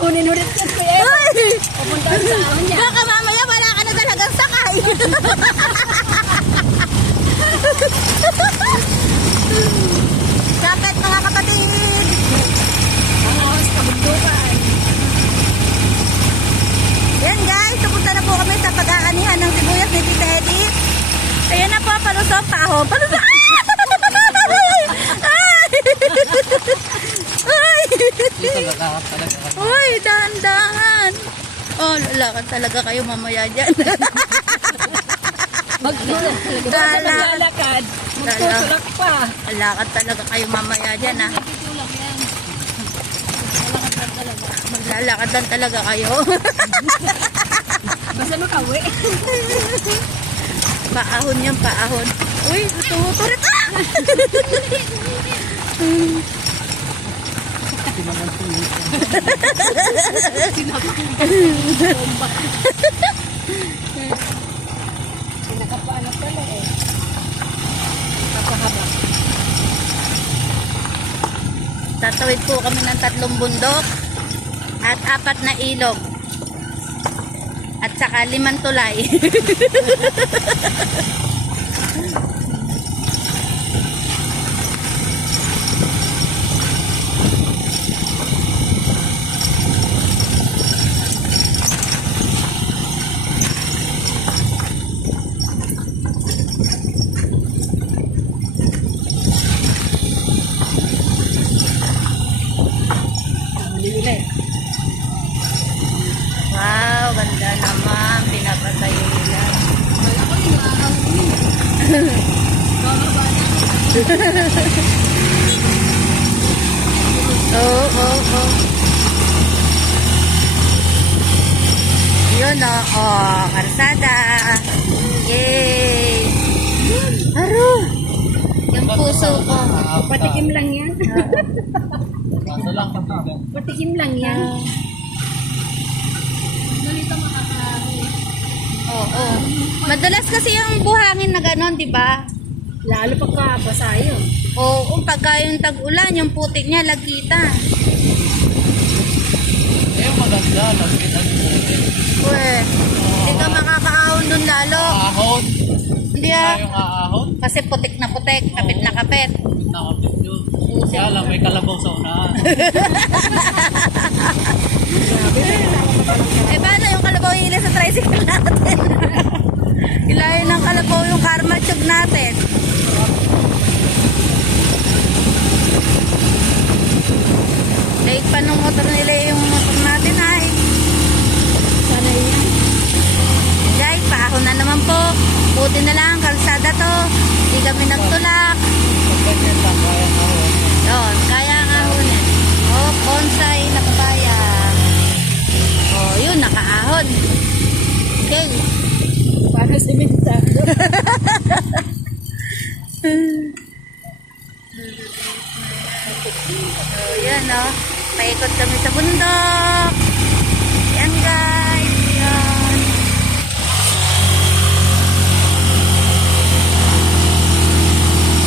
Ahunin ulit yan kuya. Uy! Pupunta sa ahon niya. Baka mamaya wala ka na talagang sakay. Kapit mga kapatid. Sa kabundukan. Yan guys, pupunta na po kami sa pag-aanihan ng sibuyas ni Tita Edith. Ayan na po, palusok pa ako. Palusok! Ay! Ay! Uy, dahan-dahan. Oh, lalakad talaga kayo mamaya dyan. Magtulak talaga. Maglalakad. Magtutulak pa. lalakad talaga kayo mamaya dyan, ah. Magtutulak yan. Maglalakad lang talaga. Maglalakad kayo. Basta makawi. paahon yan, paahon. Uy, tumuturit. Ah! Pinakapaanap pala eh. Papahaba. Tatawid po kami ng tatlong bundok at apat na ilog. At saka limang tulay. Malilila eh. wow, ganda naman. Pinapatay nila. Wala ko yung maahawin. Bababa Oo, oo, oo. Yun o, oh, karsada. Yay! Aro! Yung puso ko. Patikim lang yan. Lang Patikim lang yan. Ganito makakaahon. Oo. Madalas kasi yung buhangin na gano'n, di ba? Lalo pagka basa yun. O kung pagka yung tag-ulan, yung putik niya lagkita. eh maganda, lagkit ang putin. Uwe, hindi ka makakaahon dun lalo. Ahon, Hindi ah. yung aahon, Kasi putik na putik, kapit na kapit. nakapit yun. Kaya lang may kalabaw sa unahan. Eh paano yung kalabaw hila sa tricycle natin? Ilayo ng kalabaw yung karma tube natin. Pa nung motor nila yung motor natin ay. Sana yan. Guys, paahon na naman po. Buti na lang, kalsada to. Hindi kami nagtulak. Yun, kaya nga hunin. Oh, bonsai na papaya. Oh, yun, nakaahon. Okay. Para sementado. So, yan, oh. Paikot kami sa bundok. Yan, guys.